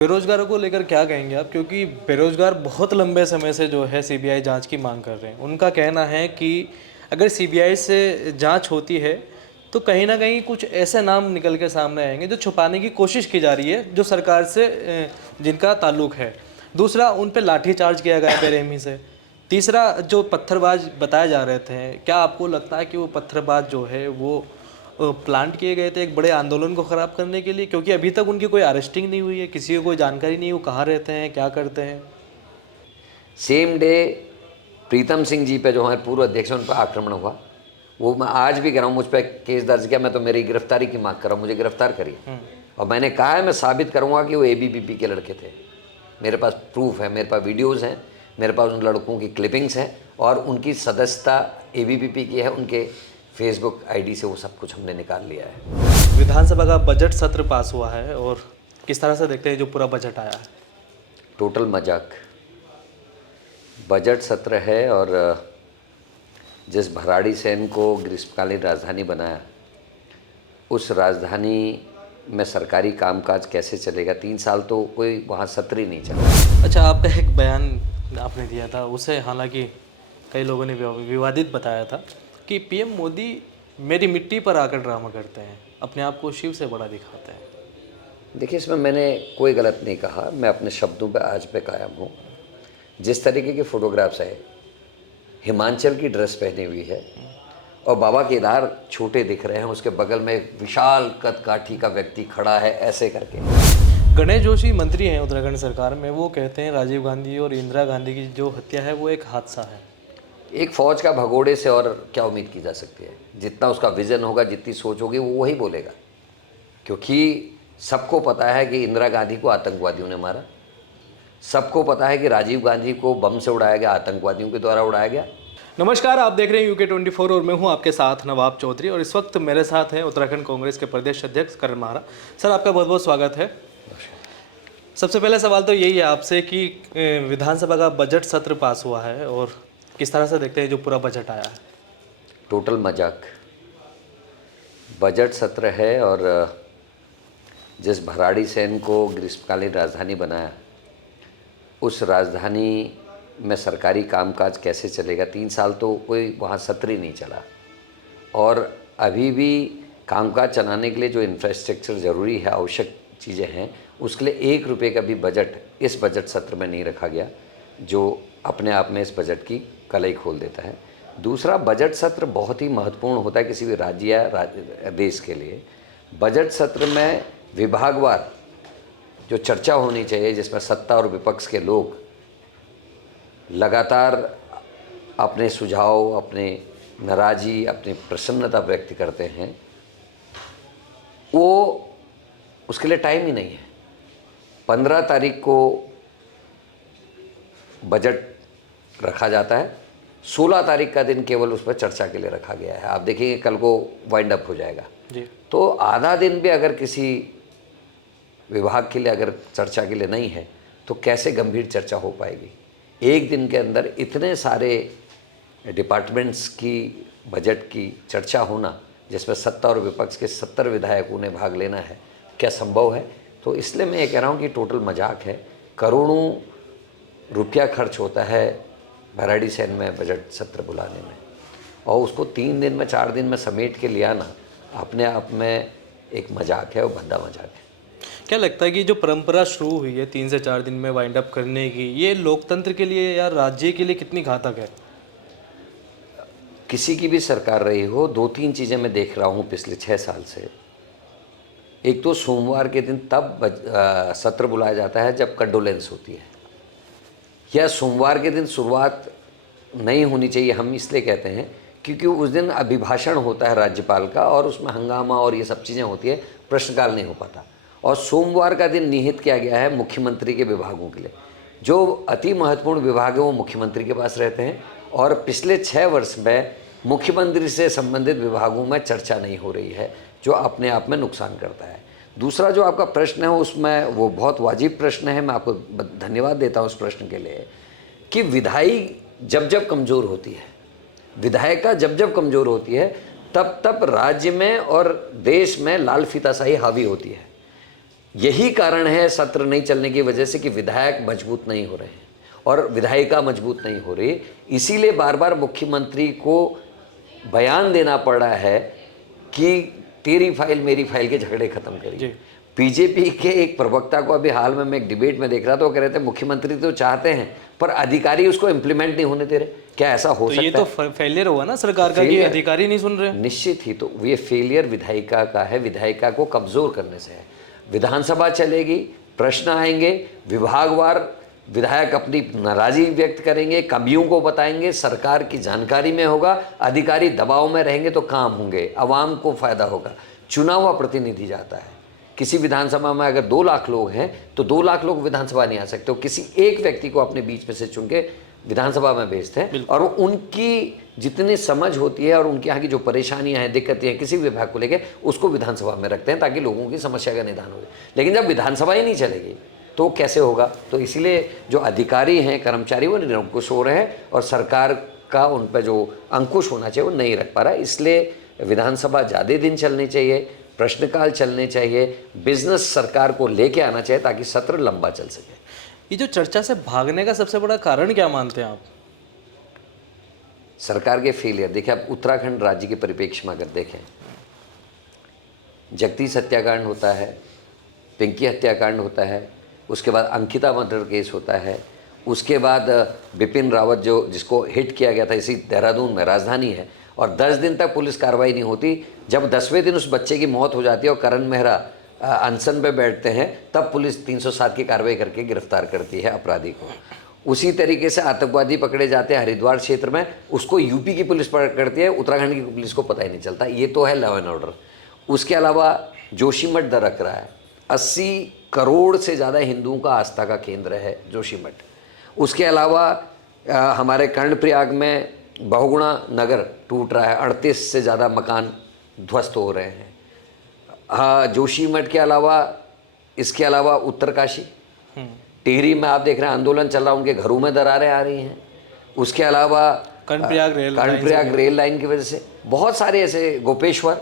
बेरोजगारों को लेकर क्या कहेंगे आप? क्योंकि बेरोजगार बहुत लंबे समय से जो है सीबीआई जांच की मांग कर रहे हैं। उनका कहना है कि अगर सीबीआई से जांच होती है तो कहीं ना कहीं कुछ ऐसे नाम निकल के सामने आएंगे जो छुपाने की कोशिश की जा रही है, जो सरकार से जिनका ताल्लुक है। दूसरा, उन पे लाठीचार्ज किया गया बेरहमी से। तीसरा, जो पत्थरबाज बताए जा रहे थे, क्या आपको लगता है कि वो पत्थरबाज जो है वो प्लांट किए गए थे एक बड़े आंदोलन को ख़राब करने के लिए? क्योंकि अभी तक उनकी कोई अरेस्टिंग नहीं हुई है, किसी को कोई जानकारी नहीं है वो कहाँ रहते हैं, क्या करते हैं। सेम डे प्रीतम सिंह जी पे जो हमारे पूर्व अध्यक्ष हैं उन पर आक्रमण हुआ। वो मैं आज भी कह रहा हूँ, मुझ पर केस दर्ज किया, मैं तो मेरी गिरफ्तारी की मांग कर रहा हूँ, मुझे गिरफ्तार करिए। और मैंने कहा है मैं साबित करूँगा कि वो एबीवीपी के लड़के थे। मेरे पास प्रूफ है, मेरे पास वीडियोज़ हैं, मेरे पास उन लड़कों की क्लिपिंग्स हैं और उनकी सदस्यता एबीवीपी की है, उनके फेसबुक आईडी से वो सब कुछ हमने निकाल लिया है। विधानसभा का बजट सत्र पास हुआ है और किस तरह से देखते हैं जो पूरा बजट आया है? टोटल मजाक। बजट सत्र है और जिस भराड़ी सेन को ग्रीष्मकालीन राजधानी बनाया, उस राजधानी में सरकारी कामकाज कैसे चलेगा? 3 साल तो कोई वहाँ सत्र ही नहीं चला। अच्छा, आपका एक बयान आपने दिया था, उसे हालांकि कई लोगों ने विवादित बताया था कि पीएम मोदी मेरी मिट्टी पर आकर ड्रामा करते हैं, अपने आप को शिव से बड़ा दिखाते हैं। देखिए, इसमें मैंने कोई गलत नहीं कहा, मैं अपने शब्दों पे आज पे कायम हूँ। जिस तरीके के फ़ोटोग्राफ्स आए, हिमाचल की ड्रेस पहनी हुई है और बाबा केदार छोटे दिख रहे हैं, उसके बगल में एक विशाल कद काठी का व्यक्ति खड़ा है ऐसे करके। गणेश जोशी मंत्री हैं उत्तराखंड सरकार में, वो कहते हैं राजीव गांधी और इंदिरा गांधी की जो हत्या है वो एक हादसा है। एक फ़ौज का भगोड़े से और क्या उम्मीद की जा सकती है? जितना उसका विज़न होगा, जितनी सोच होगी, वो वही बोलेगा। क्योंकि सबको पता है कि इंदिरा गांधी को आतंकवादियों ने मारा, सबको पता है कि राजीव गांधी को बम से उड़ाया गया, आतंकवादियों के द्वारा उड़ाया गया। नमस्कार, आप देख रहे हैं UK24 और मैं हूं आपके साथ नवाब चौधरी, और इस वक्त मेरे साथ हैं उत्तराखंड कांग्रेस के प्रदेश अध्यक्ष करण माहरा। सर, आपका बहुत बहुत स्वागत है। सबसे पहले सवाल तो यही है आपसे कि विधानसभा का बजट सत्र पास हुआ है और किस तरह से देखते हैं जो पूरा बजट आया है? टोटल मजाक। बजट सत्र है और जिस भराड़ी सेन को ग्रीष्मकालीन राजधानी बनाया, उस राजधानी में सरकारी कामकाज कैसे चलेगा? 3 साल तो कोई वहाँ सत्र ही नहीं चला और अभी भी कामकाज चलाने के लिए जो इंफ्रास्ट्रक्चर ज़रूरी है, आवश्यक चीज़ें हैं, उसके लिए 1 रुपये का भी बजट इस बजट सत्र में नहीं रखा गया, जो अपने आप में इस बजट की कलई खोल देता है। दूसरा, बजट सत्र बहुत ही महत्वपूर्ण होता है किसी भी राज्य या देश के लिए। बजट सत्र में विभागवार जो चर्चा होनी चाहिए, जिसमें सत्ता और विपक्ष के लोग लगातार अपने सुझाव, अपने नाराज़गी, अपनी प्रसन्नता व्यक्त करते हैं, वो उसके लिए टाइम ही नहीं है। 15 तारीख को बजट रखा जाता है, 16 तारीख का दिन केवल उस पर चर्चा के लिए रखा गया है। आप देखिए कल को वाइंड अप हो जाएगा जी। तो आधा दिन भी अगर किसी विभाग के लिए अगर चर्चा के लिए नहीं है तो कैसे गंभीर चर्चा हो पाएगी? एक दिन के अंदर इतने सारे डिपार्टमेंट्स की बजट की चर्चा होना, जिसमें सत्ता और विपक्ष के 70 विधायकों ने भाग लेना है, क्या संभव है? तो इसलिए मैं ये कह रहा हूँ कि टोटल मजाक है। करोड़ों रुपया खर्च होता है भराड़ी सेन में बजट सत्र बुलाने में, और उसको 3 दिन में 4 दिन में समेट के ले आना अपने आप में एक मजाक है और भद्दा मजाक है। क्या लगता है कि जो परंपरा शुरू हुई है 3 से 4 दिन में वाइंड अप करने की, ये लोकतंत्र के लिए या राज्य के लिए कितनी घातक है? किसी की भी सरकार रही हो, 2-3 चीज़ें मैं देख रहा हूँ पिछले 6 साल से। एक तो सोमवार के दिन तब सत्र बुलाया जाता है जब कंडोलेंस होती है, या सोमवार के दिन शुरुआत नहीं होनी चाहिए। हम इसलिए कहते हैं क्योंकि उस दिन अभिभाषण होता है राज्यपाल का और उसमें हंगामा और ये सब चीज़ें होती है, प्रश्नकाल नहीं हो पाता। और सोमवार का दिन निहित किया गया है मुख्यमंत्री के विभागों के लिए। जो अति महत्वपूर्ण विभाग है वो मुख्यमंत्री के पास रहते हैं और पिछले 6 वर्ष में मुख्यमंत्री से संबंधित विभागों में चर्चा नहीं हो रही है, जो अपने आप में नुकसान करता है। दूसरा जो आपका प्रश्न है उसमें वो बहुत वाजिब प्रश्न है, मैं आपको धन्यवाद देता हूँ उस प्रश्न के लिए, कि विधायी जब जब कमज़ोर होती है, विधायिका जब जब कमज़ोर होती है, तब तब राज्य में और देश में लाल फीताशाही हावी होती है। यही कारण है सत्र नहीं चलने की वजह से कि विधायक मजबूत नहीं हो रहे हैं और विधायिका मजबूत नहीं हो रही। इसीलिए बार बार मुख्यमंत्री को बयान देना पड़ रहा है कि तेरी फाइल मेरी फाइल के झगड़े खत्म करिए। बीजेपी के एक प्रवक्ता को अभी हाल में मैं एक डिबेट में देख रहा था, वो कह रहे थे मुख्यमंत्री तो चाहते हैं पर अधिकारी उसको इम्प्लीमेंट नहीं होने दे रहे। क्या ऐसा हो सकता है? ये तो फेलियर हुआ ना सरकार का कि अधिकारी नहीं सुन रहे। निश्चित ही तो ये फेलियर विधायिका का है, विधायिका को कमजोर करने से है। विधानसभा चलेगी, प्रश्न आएंगे, विभागवार विधायक अपनी नाराजगी व्यक्त करेंगे, कमियों को बताएंगे, सरकार की जानकारी में होगा, अधिकारी दबाव में रहेंगे तो काम होंगे, आवाम को फायदा होगा। चुना हुआ प्रतिनिधि जाता है। किसी विधानसभा में अगर 2 लाख लोग हैं तो 2 लाख लोग विधानसभा नहीं आ सकते, तो किसी एक व्यक्ति को अपने बीच में से चुन के विधानसभा में भेजते हैं और उनकी जितनी समझ होती है और उनके यहाँ की जो परेशानियां हैं, दिक्कतें हैं किसी विभाग को लेकर, उसको विधानसभा में रखते हैं ताकि लोगों की समस्या का निदान हो। लेकिन जब विधानसभा ही नहीं चलेगी तो कैसे होगा? तो इसलिए जो अधिकारी हैं, कर्मचारी, वो निरंकुश हो रहे हैं और सरकार का उन पर जो अंकुश होना चाहिए वो नहीं रख पा रहा। इसलिए विधानसभा ज़्यादा दिन चलनी चाहिए, प्रश्नकाल चलने चाहिए, बिजनेस सरकार को लेके आना चाहिए ताकि सत्र लंबा चल सके। ये जो चर्चा से भागने का सबसे बड़ा कारण क्या मानते हैं आप? सरकार के फेलियर। देखिए, आप उत्तराखंड राज्य के परिप्रेक्ष्य में अगर देखें, जगदीश हत्याकांड होता है, पिंकी हत्याकांड होता है, उसके बाद अंकिता मर्डर केस होता है, उसके बाद बिपिन रावत जो जिसको हिट किया गया था इसी देहरादून में, राजधानी है, और 10 दिन तक पुलिस कार्रवाई नहीं होती। जब 10वें दिन उस बच्चे की मौत हो जाती है और करण मेहरा अनशन पे बैठते हैं, तब पुलिस 307 की कार्रवाई करके गिरफ्तार करती है अपराधी को। उसी तरीके से आतंकवादी पकड़े जाते हैं हरिद्वार क्षेत्र में, उसको यूपी की पुलिस पकड़ती है, उत्तराखंड की पुलिस को पता ही नहीं चलता। ये तो है लॉ एंड ऑर्डर। उसके अलावा जोशीमठ दरक रहा है, 80 करोड़ से ज़्यादा हिंदुओं का आस्था का केंद्र है जोशीमठ। उसके अलावा हमारे कर्णप्रयाग में बहुगुणा नगर टूट रहा है, 38 से ज़्यादा मकान ध्वस्त हो रहे हैं। हाँ, जोशीमठ के अलावा इसके अलावा उत्तरकाशी, टिहरी में आप देख रहे हैं आंदोलन चल रहा है, उनके घरों में दरारें आ रही हैं। उसके अलावा कर्णप्रयाग रेल लाइन की वजह से बहुत सारे ऐसे, गोपेश्वर,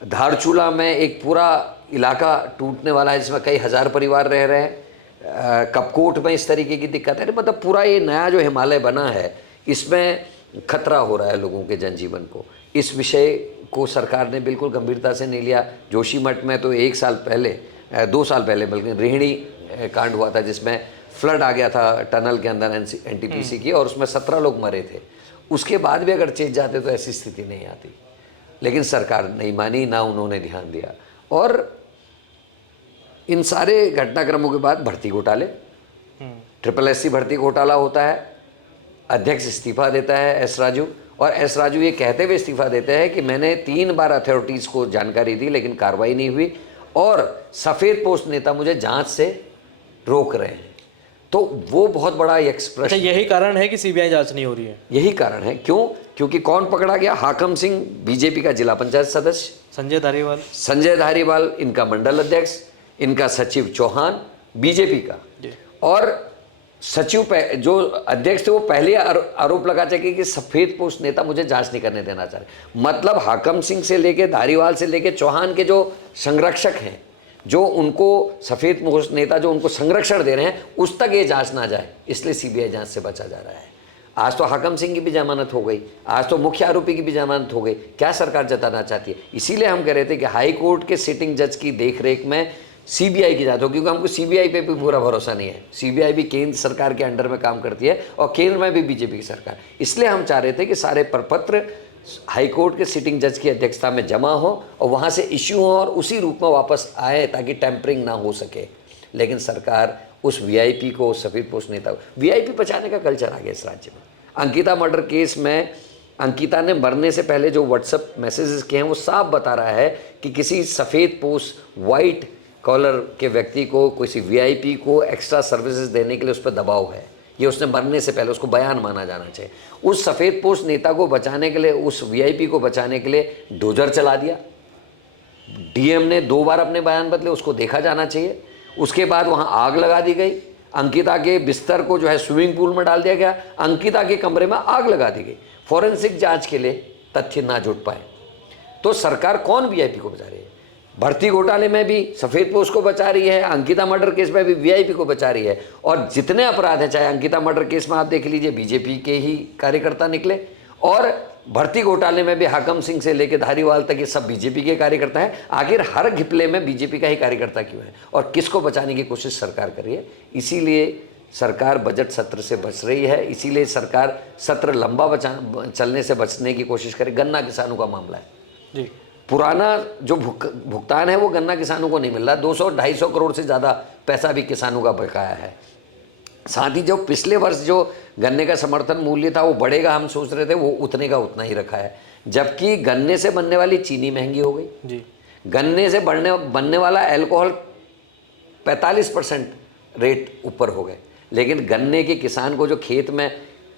धारचूला में एक पूरा इलाका टूटने वाला है जिसमें कई हज़ार परिवार रह रहे हैं। कपकोट में इस तरीके की दिक्कत है। मतलब पूरा ये नया जो हिमालय बना है इसमें खतरा हो रहा है लोगों के जनजीवन को। इस विषय को सरकार ने बिल्कुल गंभीरता से नहीं लिया। जोशीमठ में तो 1 साल पहले, 2 साल पहले बल्कि रेहड़ी कांड हुआ था जिसमें फ्लड आ गया था टनल के अंदर एनटीपीसी की, और उसमें 17 लोग मरे थे। उसके बाद भी अगर चेंज जाते तो ऐसी स्थिति नहीं आती, लेकिन सरकार नहीं मानी, ना उन्होंने ध्यान दिया। और इन सारे घटनाक्रमों के बाद भर्ती घोटाले, SSSC भर्ती घोटाला होता है, अध्यक्ष इस्तीफा देता है एस राजू, और एस राजू ये कहते हुए इस्तीफा देते हैं कि मैंने 3 बार अथॉरिटीज़ को जानकारी दी लेकिन कार्रवाई नहीं हुई और सफ़ेद पोस्ट नेता मुझे जांच से रोक रहे हैं। तो वो बहुत बड़ा एक्सप्रेस। अच्छा, यही कारण है कि सीबीआई जांच नहीं हो रही है? यही कारण है। क्यों? क्योंकि कौन पकड़ा गया? हाकम सिंह, बीजेपी का जिला पंचायत सदस्य, संजय धारीवाल इनका मंडल अध्यक्ष, इनका सचिव चौहान बीजेपी का, और सचिव जो अध्यक्ष थे वो पहले आरोप लगा चुके कि सफ़ेद पोस्ट नेता मुझे जांच नहीं करने देना चाह रहे। मतलब हाकम सिंह से लेके धारीवाल से लेके चौहान के जो संरक्षक हैं, जो उनको सफ़ेद पोस्ट नेता जो उनको संरक्षण दे रहे हैं, उस तक ये जांच ना जाए, इसलिए सीबीआई जांच से बचा जा रहा है। आज तो हाकम सिंह की भी जमानत हो गई, आज तो मुख्य आरोपी की भी जमानत हो गई। क्या सरकार जताना चाहती है? इसीलिए हम कह रहे थे कि हाई कोर्ट के सिटिंग जज की देखरेख में सीबीआई की जांच हो, क्योंकि हमको सीबीआई पे भी पूरा भरोसा नहीं है। सीबीआई भी केंद्र सरकार के अंडर में काम करती है और केंद्र में भी बीजेपी की सरकार। इसलिए हम चाह रहे थे कि सारे प्रपत्र हाई कोर्ट के सिटिंग जज की अध्यक्षता में जमा हो और वहाँ से इश्यू हो और उसी रूप में वापस आए ताकि टेम्परिंग ना हो सके। लेकिन सरकार उस वीआईपी को, सफ़ेद पोस्ट नेता को, वीआईपी बचाने का कल्चर आ गया इस राज्य में। अंकिता मर्डर केस में अंकिता ने मरने से पहले जो व्हाट्सएप मैसेजेस किए हैं वो साफ बता रहा है कि किसी सफ़ेद पोस्ट वाइट कॉलर के व्यक्ति को, किसी वीआईपी को एक्स्ट्रा सर्विसेज देने के लिए उस पर दबाव है। ये उसने मरने से पहले, उसको बयान माना जाना चाहिए। उस सफ़ेद पोस्ट नेता को बचाने के लिए, उस वीआईपी को बचाने के लिए डोजर चला दिया। डीएम ने 2 बार अपने बयान बदले, उसको देखा जाना चाहिए। उसके बाद वहाँ आग लगा दी गई। अंकिता के बिस्तर को जो है स्विमिंग पूल में डाल दिया गया। अंकिता के कमरे में आग लगा दी गई। फॉरेंसिक जांच के लिए तथ्य ना जुट पाए। तो सरकार कौन वीआईपी को बचा रही है? भर्ती घोटाले में भी सफेद पोस्ट को बचा रही है, अंकिता मर्डर केस में भी वीआईपी को बचा रही है। और जितने अपराध हैं, चाहे अंकिता मर्डर केस में आप देख लीजिए बीजेपी के ही कार्यकर्ता निकले, और भर्ती घोटाले में भी हाकम सिंह से लेकर धारीवाल तक ये सब बीजेपी के कार्यकर्ता हैं। आखिर हर घिपले में बीजेपी का ही कार्यकर्ता क्यों है, और किसको बचाने की कोशिश सरकार कर रही है? इसीलिए सरकार बजट सत्र से बच रही है, इसीलिए सरकार सत्र लंबा चलने से बचने की कोशिश करे। गन्ना किसानों का मामला है जी, पुराना जो भुगतान है वो गन्ना किसानों को नहीं मिल रहा। 200-250 करोड़ से ज़्यादा पैसा भी किसानों का बकाया है। साथ ही जो पिछले वर्ष जो गन्ने का समर्थन मूल्य था वो बढ़ेगा, हम सोच रहे थे, वो उतने का उतना ही रखा है। जबकि गन्ने से बनने वाली चीनी महंगी हो गई जी, गन्ने से बनने वाला अल्कोहल 45% रेट ऊपर हो गए। लेकिन गन्ने के किसान को, जो खेत में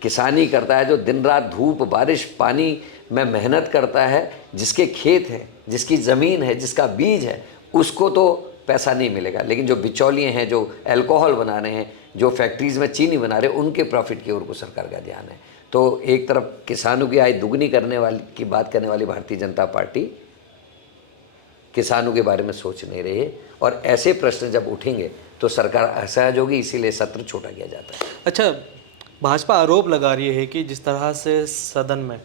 किसानी करता है, जो दिन रात धूप बारिश पानी में मेहनत करता है, जिसके खेत है, जिसकी ज़मीन है, जिसका बीज है, उसको तो पैसा नहीं मिलेगा। लेकिन जो बिचौलिए हैं, जो अल्कोहल बना रहे हैं, जो फैक्ट्रीज़ में चीनी बना रहे हैं, उनके प्रॉफिट की ओर को सरकार का ध्यान है। तो एक तरफ किसानों की आय दुगनी करने वाली की बात करने वाली भारतीय जनता पार्टी किसानों के बारे में सोच नहीं रही है, और ऐसे प्रश्न जब उठेंगे तो सरकार असहज होगी, इसीलिए सत्र छोटा किया जाता है। अच्छा, भाजपा आरोप लगा रही है कि जिस तरह से सदन में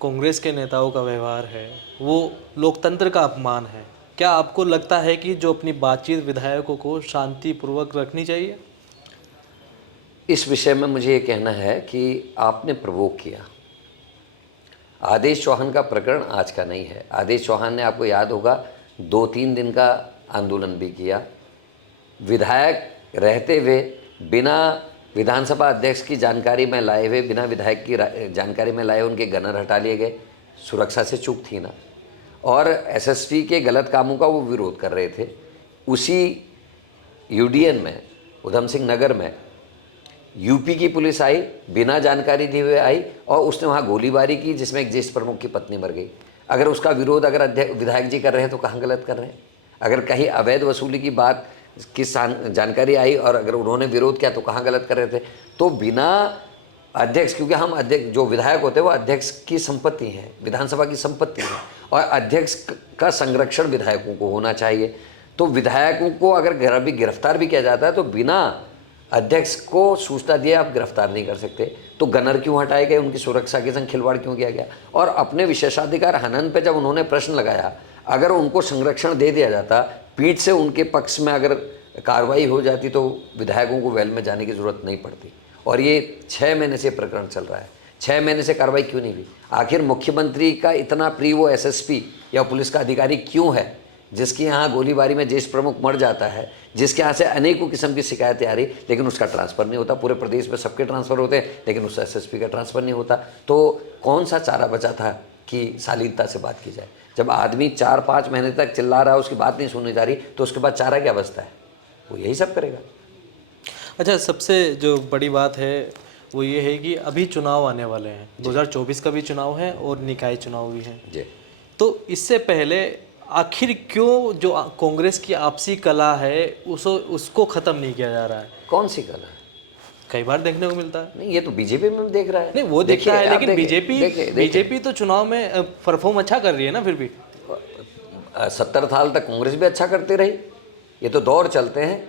कांग्रेस के नेताओं का व्यवहार है वो लोकतंत्र का अपमान है। क्या आपको लगता है कि जो अपनी बातचीत विधायकों को शांतिपूर्वक रखनी चाहिए? इस विषय में मुझे ये कहना है कि आपने प्रवोक किया। आदेश चौहान का प्रकरण आज का नहीं है। आदेश चौहान ने, आपको याद होगा, 2-3 दिन का आंदोलन भी किया। विधायक रहते हुए बिना विधानसभा अध्यक्ष की जानकारी में लाए हुए, बिना विधायक की जानकारी में लाए उनके गनर हटा लिए गए। सुरक्षा से चूक थी ना। और एसएसपी के गलत कामों का वो विरोध कर रहे थे। उसी यूडीएन में, उधम सिंह नगर में, यूपी की पुलिस आई, बिना जानकारी दिए हुए आई, और उसने वहाँ गोलीबारी की, जिसमें एक ज्येष्ठ प्रमुख की पत्नी मर गई। अगर उसका विरोध अगर विधायक जी कर रहे हैं तो कहाँ गलत कर रहे हैं? अगर कहीं अवैध वसूली की बात की जानकारी आई और अगर उन्होंने विरोध किया तो कहाँ गलत कर रहे थे? तो बिना अध्यक्ष, क्योंकि हम अध्यक्ष, जो विधायक होते हैं वो अध्यक्ष की संपत्ति है, विधानसभा की संपत्ति है, और अध्यक्ष का संरक्षण विधायकों को होना चाहिए। तो विधायकों को अगर अभी गिरफ्तार भी किया जाता है तो बिना अध्यक्ष को सूचना दिए आप गिरफ्तार नहीं कर सकते। तो गनर क्यों हटाए गए, उनकी सुरक्षा के संग खिलवाड़ क्यों किया गया? और अपने विशेषाधिकार हनन पे जब उन्होंने प्रश्न लगाया, अगर उनको संरक्षण दे दिया जाता, पीठ से उनके पक्ष में अगर कार्रवाई हो जाती, तो विधायकों को वेल में जाने की ज़रूरत नहीं पड़ती। और ये 6 महीने से प्रकरण चल रहा है, 6 महीने से कार्रवाई क्यों नहीं हुई? आखिर मुख्यमंत्री का इतना प्रिय वो एसएसपी या पुलिस का अधिकारी क्यों है, जिसके यहाँ गोलीबारी में ज्येष्ठ प्रमुख मर जाता है, जिसके यहाँ से अनेकों किस्म की शिकायतें आ रही, लेकिन उसका ट्रांसफ़र नहीं होता? पूरे प्रदेश में सबके ट्रांसफ़र होते हैं, लेकिन उस एसएसपी का ट्रांसफ़र नहीं होता। तो कौन सा चारा बचा था कि शालीनता से बात की जाए? जब आदमी 4-5 महीने तक चिल्ला रहा है, उसकी बात नहीं सुनी जा रही, तो उसके बाद चारा क्या बचता है? वो यही सब करेगा। अच्छा, सबसे जो बड़ी बात है वो ये है कि अभी चुनाव आने वाले हैं, 2024 का भी चुनाव है और निकाय चुनाव भी है जी। तो इससे पहले आखिर क्यों जो कांग्रेस की आपसी कला है उसको ख़त्म नहीं किया जा रहा है? कौन सी कला है? कई बार देखने को मिलता है। नहीं, ये तो बीजेपी में देख रहा है। नहीं, वो देखता है, आप लेकिन देखिए, बीजेपी तो चुनाव में परफॉर्म अच्छा कर रही है ना। फिर भी 70 साल तक कांग्रेस भी अच्छा करती रही। ये तो दौर चलते हैं,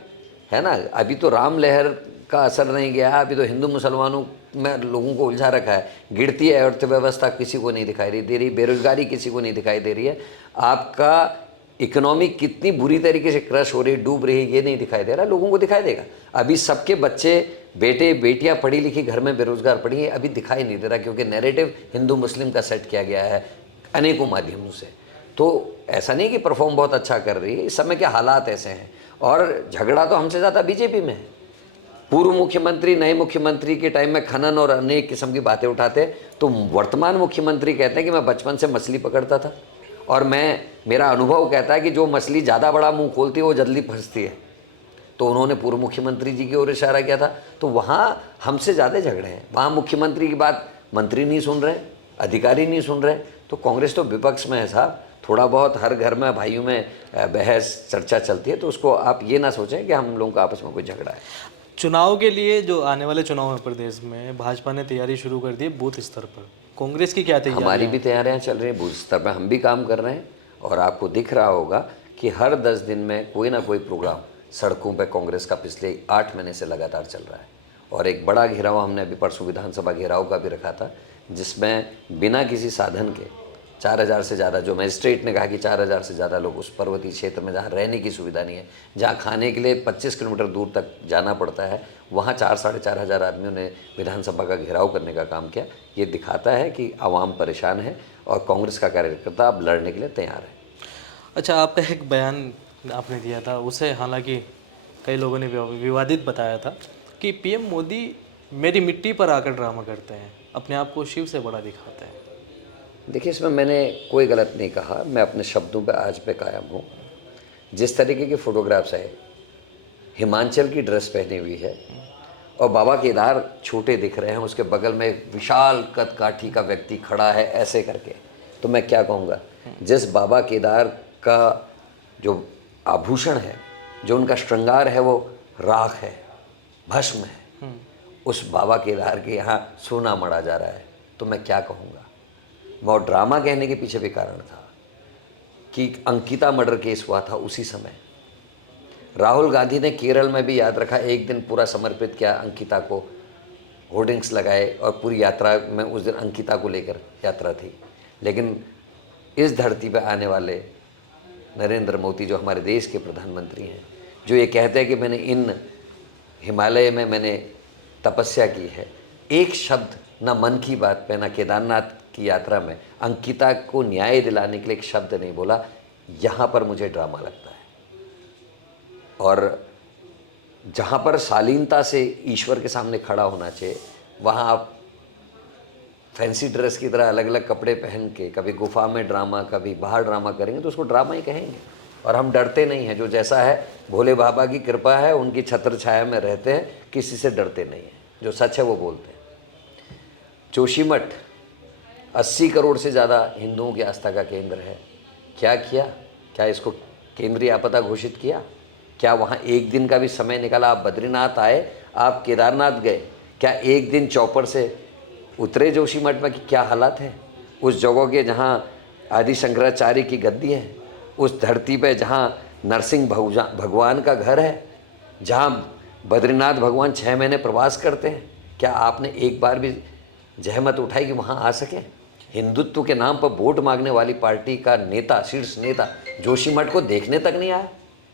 है ना। अभी तो राम लहर का असर नहीं गया, अभी तो हिंदू मुसलमानों में लोगों को उलझा रखा है। गिरती है अर्थव्यवस्था किसी को नहीं दिखाई दे रही, बेरोजगारी किसी को नहीं दिखाई दे रही है, आपका इकोनॉमी कितनी बुरी तरीके से क्रश हो रही, डूब रही है, ये नहीं दिखाई दे रहा। लोगों को दिखाई देगा। अभी सबके बच्चे, बेटे बेटियां पढ़ी लिखी घर में बेरोजगार पड़ी है, अभी दिखाई नहीं दे रहा, क्योंकि नैरेटिव हिंदू मुस्लिम का सेट किया गया है अनेकों माध्यमों से। तो ऐसा नहीं कि परफॉर्म बहुत अच्छा कर रही है, इस समय के हालात ऐसे हैं। और झगड़ा तो हमसे ज़्यादा बीजेपी में है। पूर्व मुख्यमंत्री नए मुख्यमंत्री के टाइम में खनन और अनेक किस्म की बातें उठाते, तो वर्तमान मुख्यमंत्री कहते हैं कि मैं बचपन से मछली पकड़ता था, और मेरा अनुभव कहता है कि जो मछली ज़्यादा बड़ा मुंह खोलती है वो जल्दी फंसती है। तो उन्होंने पूर्व मुख्यमंत्री जी की ओर इशारा किया था। तो वहाँ हमसे ज़्यादा झगड़े हैं। वहाँ मुख्यमंत्री की बात मंत्री नहीं सुन रहे, अधिकारी नहीं सुन रहे। तो कांग्रेस तो विपक्ष में है साहब। थोड़ा बहुत हर घर में भाइयों में बहस चर्चा चलती है, तो उसको आप ये ना सोचें कि हम लोगों का आपस में कोई झगड़ा है। चुनाव के लिए जो आने वाले चुनाव हैं प्रदेश में, भाजपा ने तैयारी शुरू कर दी है बूथ स्तर पर। कांग्रेस की क्या तैयारी? हमारी भी तैयारियां चल रही हैं, बूथ स्तर पर हम भी काम कर रहे हैं, और आपको दिख रहा होगा कि हर 10 दिन में कोई ना कोई प्रोग्राम सड़कों पर कांग्रेस का पिछले 8 महीने से लगातार चल रहा है। और एक बड़ा घेराव हमने अभी परसों विधानसभा घेराव का भी रखा था, जिसमें बिना किसी साधन के 4000 से ज़्यादा, जो मजिस्ट्रेट ने कहा कि 4000 से ज़्यादा लोग उस पर्वतीय क्षेत्र में जहाँ रहने की सुविधा नहीं है, जहाँ खाने के लिए 25 किलोमीटर दूर तक जाना पड़ता है, वहाँ 4-4.5 आदमियों ने विधानसभा का घेराव करने का काम किया। ये दिखाता है कि आवाम परेशान है और कांग्रेस का कार्यकर्ता अब लड़ने के लिए तैयार है। अच्छा, आपका एक बयान आपने दिया था, उसे हालांकि कई लोगों ने विवादित बताया था कि पीएम मोदी मेरी मिट्टी पर आकर ड्रामा करते हैं, अपने आप को शिव से बड़ा दिखाते हैं। देखिए, इसमें मैंने कोई गलत नहीं कहा, मैं अपने शब्दों पे आज पे कायम हूँ। जिस तरीके के फोटोग्राफ्स आए, हिमाचल की ड्रेस पहनी हुई है और बाबा केदार छोटे दिख रहे हैं, उसके बगल में एक विशाल कद काठी का व्यक्ति खड़ा है ऐसे करके, तो मैं क्या कहूँगा। जिस बाबा केदार का जो आभूषण है, जो उनका श्रृंगार है, वो राख है, भस्म है, उस बाबा केदार के यहाँ सोना मढ़ा जा रहा है, तो मैं क्या कहूँगा। और ड्रामा कहने के पीछे भी कारण था कि अंकिता मर्डर केस हुआ था उसी समय। राहुल गांधी ने केरल में भी याद रखा, एक दिन पूरा समर्पित किया अंकिता को, होर्डिंग्स लगाए और पूरी यात्रा में उस दिन अंकिता को लेकर यात्रा थी। लेकिन इस धरती पर आने वाले नरेंद्र मोदी, जो हमारे देश के प्रधानमंत्री हैं, जो ये कहते हैं कि मैंने इन हिमालय में मैंने तपस्या की है, एक शब्द ना मन की बात पे, ना केदारनाथ की यात्रा में अंकिता को न्याय दिलाने के लिए एक शब्द नहीं बोला। यहाँ पर मुझे ड्रामा लगता है। और जहाँ पर शालीनता से ईश्वर के सामने खड़ा होना चाहिए, वहाँ आप फैंसी ड्रेस की तरह अलग अलग कपड़े पहन के कभी गुफा में ड्रामा, कभी बाहर ड्रामा करेंगे, तो उसको ड्रामा ही कहेंगे। और हम डरते नहीं हैं, जो जैसा है भोले बाबा की कृपा है, उनकी छत्र छाया में रहते हैं, किसी से डरते नहीं हैं, जो सच है वो बोलते हैं। जोशीमठ 80 करोड़ से ज़्यादा हिंदुओं की आस्था का केंद्र है। क्या किया? क्या इसको केंद्रीय आपदा घोषित किया? क्या वहाँ एक दिन का भी समय निकाला? आप बद्रीनाथ आए, आप केदारनाथ गए, क्या एक दिन चौपर से उतरे जोशीमठ में? कि क्या हालात है उस जगह के जहाँ आदि शंकराचार्य की गद्दी है, उस धरती पे जहाँ नरसिंह भगवान का घर है, जहाँ बद्रीनाथ भगवान 6 महीने प्रवास करते हैं। क्या आपने एक बार भी जहमत उठाई कि वहाँ आ सके? हिंदुत्व के नाम पर वोट मांगने वाली पार्टी का नेता, शीर्ष नेता जोशीमठ को देखने तक नहीं आया,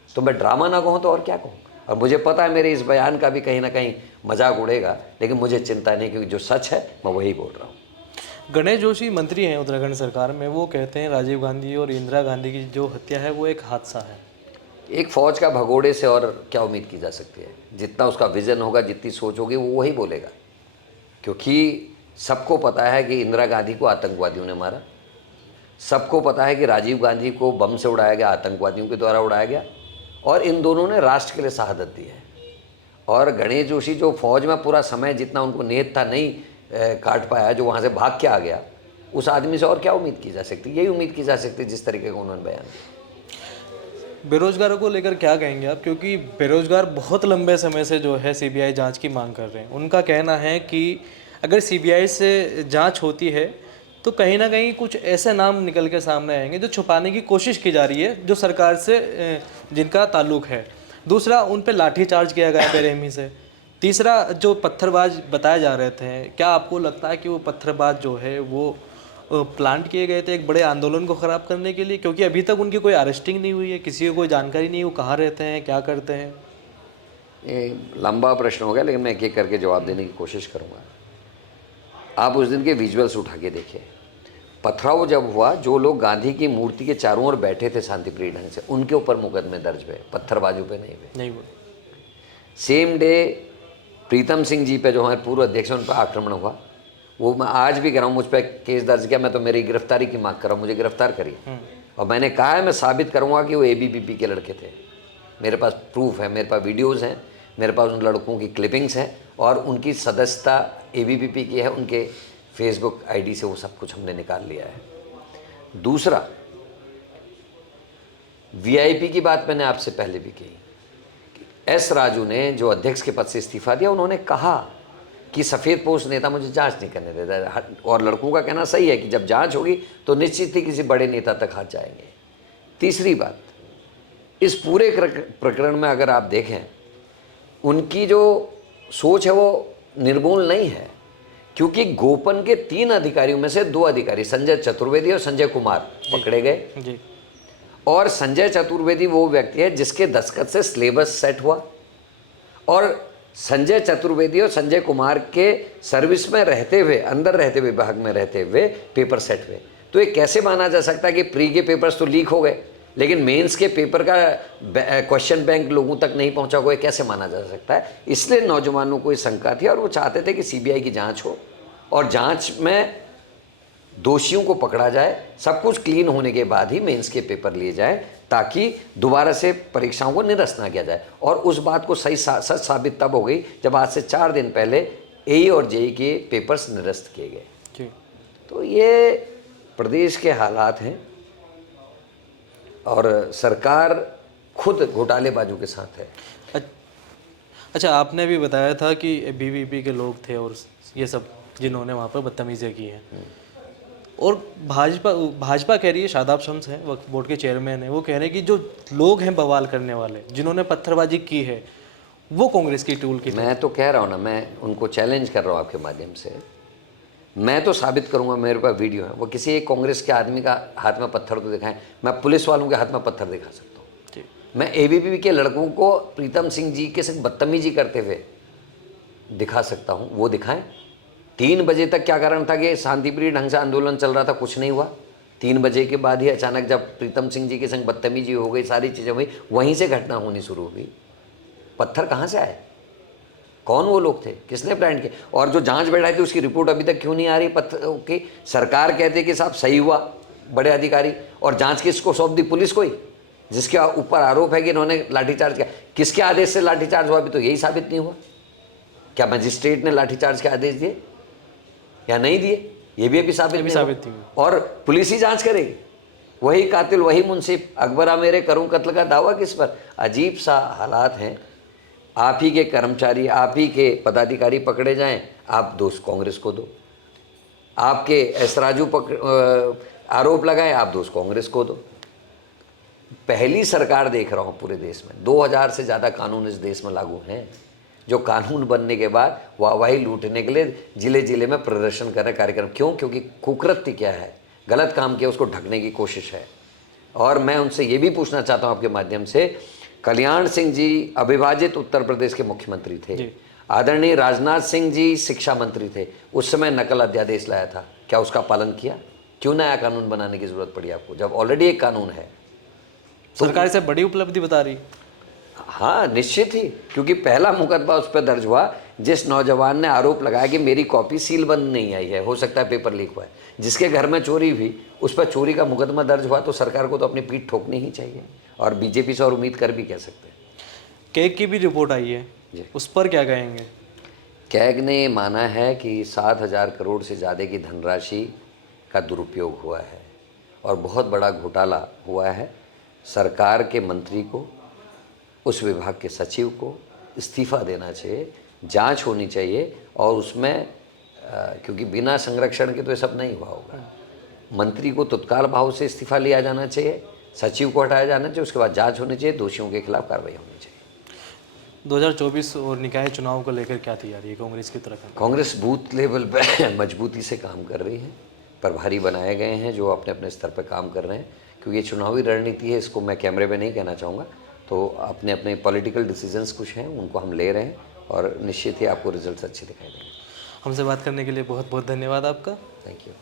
तो मैं ड्रामा ना कहूँ तो और क्या कहूँ। और मुझे पता है मेरे इस बयान का भी कहीं ना कहीं मजाक उड़ेगा, लेकिन मुझे चिंता नहीं, क्योंकि जो सच है मैं वही बोल रहा हूँ। गणेश जोशी मंत्री हैं उत्तराखंड सरकार में, वो कहते हैं राजीव गांधी और इंदिरा गांधी की जो हत्या है वो एक हादसा है। एक फौज का भगोड़े से और क्या उम्मीद की जा सकती है? जितना उसका विजन होगा, जितनी सोच होगी, वो वही बोलेगा। क्योंकि सबको पता है कि इंदिरा गांधी को आतंकवादियों ने मारा, सबको पता है कि राजीव गांधी को बम से उड़ाया गया, आतंकवादियों के द्वारा उड़ाया गया, और इन दोनों ने राष्ट्र के लिए शहादत दी है। और गणेश जोशी जो फौज में पूरा समय जितना उनको नियत था नहीं काट पाया, जो वहाँ से भाग के आ गया, उस आदमी से और क्या उम्मीद की जा सकती? यही उम्मीद की जा सकती जिस तरीके का उन्होंने बयान दिया। बेरोजगारों को लेकर क्या कहेंगे आप? क्योंकि बेरोजगार बहुत लंबे समय से जो है सीबीआई जांच की मांग कर रहे हैं। उनका कहना है कि अगर सीबीआई से जांच होती है तो कहीं ना कहीं कुछ ऐसे नाम निकल के सामने आएंगे जो छुपाने की कोशिश की जा रही है, जो सरकार से जिनका ताल्लुक है। दूसरा, उन पे लाठीचार्ज किया गया बेरहमी से। तीसरा, जो पत्थरबाज बताए जा रहे थे, क्या आपको लगता है कि वो पत्थरबाज जो है वो प्लांट किए गए थे एक बड़े आंदोलन को ख़राब करने के लिए? क्योंकि अभी तक उनकी कोई अरेस्टिंग नहीं हुई है, किसी को कोई जानकारी नहीं, वो कहाँ रहते हैं, क्या करते हैं। ये लंबा प्रश्न हो गया, लेकिन मैं एक एक करके जवाब देने की कोशिश करूँगा। आप उस दिन के विजुअल्स उठा के देखिए। पथराव जब हुआ, जो लोग गांधी की मूर्ति के चारों ओर बैठे थे शांतिप्रिय ढंग से, उनके ऊपर मुकदमे दर्ज हुए, पत्थरबाजों पे नहीं हुए। सेम डे प्रीतम सिंह जी पे, जो हमारे पूर्व अध्यक्ष हैं, उन पर आक्रमण हुआ। वो मैं आज भी कह रहा हूँ, मुझ पर केस दर्ज किया, मैं तो मेरी गिरफ्तारी की मांग कर रहा हूँ, मुझे गिरफ्तार करिए। और मैंने कहा है मैं साबित करूँगा कि वो ABVP के लड़के थे। मेरे पास प्रूफ है, मेरे पास वीडियोज़ हैं, मेरे पास उन लड़कों की क्लिपिंग्स हैं, और उनकी सदस्यता ABVP की है, उनके फेसबुक ID से वो सब कुछ हमने निकाल लिया है। दूसरा, VIP की बात मैंने आपसे पहले भी कही। S राजू ने जो अध्यक्ष के पद से इस्तीफा दिया, उन्होंने कहा कि सफ़ेदपोश नेता मुझे जांच नहीं करने देता, और लड़कों का कहना सही है कि जब जांच होगी तो निश्चित ही किसी बड़े नेता तक हाथ जाएंगे। तीसरी बात, इस पूरे प्रकरण में अगर आप देखें, उनकी जो सोच है वो निर्मूल नहीं है, क्योंकि गोपन के 3 अधिकारियों में से 2 अधिकारी संजय चतुर्वेदी और संजय कुमार पकड़े गए। जी। और संजय चतुर्वेदी वो व्यक्ति है जिसके दस्तखत से सिलेबस सेट हुआ, और संजय चतुर्वेदी और संजय कुमार के सर्विस में रहते हुए, अंदर रहते हुए, विभाग में रहते हुए पेपर सेट हुए। तो ये कैसे माना जा सकता है कि प्री के पेपर्स तो लीक हो गए लेकिन मेंस के पेपर का क्वेश्चन बैंक लोगों तक नहीं पहुंचा हुआ, कैसे माना जा सकता है? इसलिए नौजवानों को ये शंका थी और वो चाहते थे कि सीबीआई की जांच हो और जांच में दोषियों को पकड़ा जाए, सब कुछ क्लीन होने के बाद ही मेंस के पेपर लिए जाए, ताकि दोबारा से परीक्षाओं को निरस्त ना किया जाए। और उस बात को सच साबित तब हो गई जब आज से 4 दिन पहले एई और जेई के पेपर्स निरस्त किए गए। तो ये प्रदेश के हालात हैं और सरकार खुद घोटालेबाजों के साथ है। अच्छा, आपने भी बताया था कि बीवीपी के लोग थे और ये सब जिन्होंने वहाँ पर बदतमीजियाँ की हैं, और भाजपा कह रही है, शादाब शम्स हैं वक्फ बोर्ड के चेयरमैन हैं, वो कह रहे हैं कि जो लोग हैं बवाल करने वाले, जिन्होंने पत्थरबाजी की है, वो कांग्रेस की टूल की। मैं तो कह रहा हूँ ना, मैं उनको चैलेंज कर रहा हूँ आपके माध्यम से, मैं तो साबित करूंगा, मेरे पास वीडियो है, वो किसी एक कांग्रेस के आदमी का हाथ में पत्थर तो दिखाएं, मैं पुलिस वालों के हाथ में पत्थर दिखा सकता हूँ। मैं एबीवीपी के लड़कों को प्रीतम सिंह जी के संग बदतमीजी करते हुए दिखा सकता हूँ, वो दिखाएं। 3 बजे तक क्या कारण था कि शांतिप्रिय ढंग से आंदोलन चल रहा था, कुछ नहीं हुआ। 3 बजे के बाद ही अचानक जब प्रीतम सिंह जी के संग बदतमीजी हो गई, सारी चीज़ें हुई, वहीं से घटना होनी शुरू हुई। पत्थर कहाँ से आए? कौन वो लोग थे? किसने प्लान किया? और जो जांच बैठाई थी उसकी रिपोर्ट अभी तक क्यों नहीं आ रही पत्थर की? सरकार कहते कि साहब सही हुआ, बड़े अधिकारी, और जांच किसको सौंप दी? पुलिस को ही, जिसके ऊपर आरोप है कि इन्होंने लाठीचार्ज किया। किसके आदेश से लाठीचार्ज हुआ? अभी तो यही साबित नहीं हुआ। क्या मजिस्ट्रेट ने लाठीचार्ज के आदेश दिए या नहीं दिए? ये भी अभी साबित नहीं हुआ। और पुलिस ही जांच करेगी। वही कातिल, वही मुंसिफ, अकबरा मेरे करूं कत्ल का दावा किस पर? अजीब सा हालात हैं। आप ही के कर्मचारी, आप ही के पदाधिकारी पकड़े जाएं, आप दोष कांग्रेस को दो। आपके ऐसराजू आरोप लगाएं, आप दोष कांग्रेस को दो। पहली सरकार देख रहा हूं पूरे देश में, 2000 से ज़्यादा कानून इस देश में लागू हैं, जो कानून बनने के बाद वाहवाही लूटने के लिए जिले जिले में प्रदर्शन कर रहे कार्यक्रम। क्यों? क्योंकि कुकृत्य क्या है, गलत काम किया, उसको ढकने की कोशिश है। और मैं उनसे ये भी पूछना चाहता हूँ आपके माध्यम से, कल्याण सिंह जी अविभाजित उत्तर प्रदेश के मुख्यमंत्री थे, आदरणीय राजनाथ सिंह जी शिक्षा मंत्री थे, उस समय नकल अध्यादेश लाया था, क्या उसका पालन किया? क्यों नया कानून बनाने की जरूरत पड़ी आपको जब ऑलरेडी एक कानून है? सरकार से बड़ी उपलब्धि बता रही। हाँ, निश्चित ही, क्योंकि पहला मुकदमा उस पर दर्ज हुआ जिस नौजवान ने आरोप लगाया कि मेरी कॉपी सीलबंद नहीं आई है, हो सकता है पेपर लीक हुआ है, जिसके घर में चोरी हुई, उस पर चोरी का मुकदमा दर्ज हुआ। तो सरकार को तो अपनी पीठ ठोकनी ही चाहिए, और बीजेपी से और उम्मीद कर भी कह सकते हैं। कैग की भी रिपोर्ट आई है, उस पर क्या कहेंगे? कैग ने माना है कि 7,000 करोड़ से ज़्यादा की धनराशि का दुरुपयोग हुआ है और बहुत बड़ा घोटाला हुआ है। सरकार के मंत्री को, उस विभाग के सचिव को इस्तीफ़ा देना चाहिए, जांच होनी चाहिए, और उसमें क्योंकि बिना संरक्षण के तो ये सब नहीं हुआ होगा, मंत्री को तत्काल भाव से इस्तीफ़ा लिया जाना चाहिए, सचिव को हटाया जाना चाहिए, उसके बाद जांच होनी चाहिए, दोषियों के खिलाफ कार्रवाई होनी चाहिए। 2024 और निकाय चुनाव को लेकर क्या तैयारी है कांग्रेस की तरफ? कांग्रेस बूथ लेवल पर मजबूती से काम कर रही है, प्रभारी बनाए गए हैं जो अपने अपने स्तर पर काम कर रहे हैं, क्योंकि ये चुनावी रणनीति है, इसको मैं कैमरे में नहीं कहना चाहूँगा। तो अपने अपने पॉलिटिकल डिसीजंस कुछ हैं, उनको हम ले रहे हैं, और निश्चित ही आपको रिजल्ट्स अच्छे दिखाई देंगे। हमसे बात करने के लिए बहुत बहुत धन्यवाद आपका। Thank you.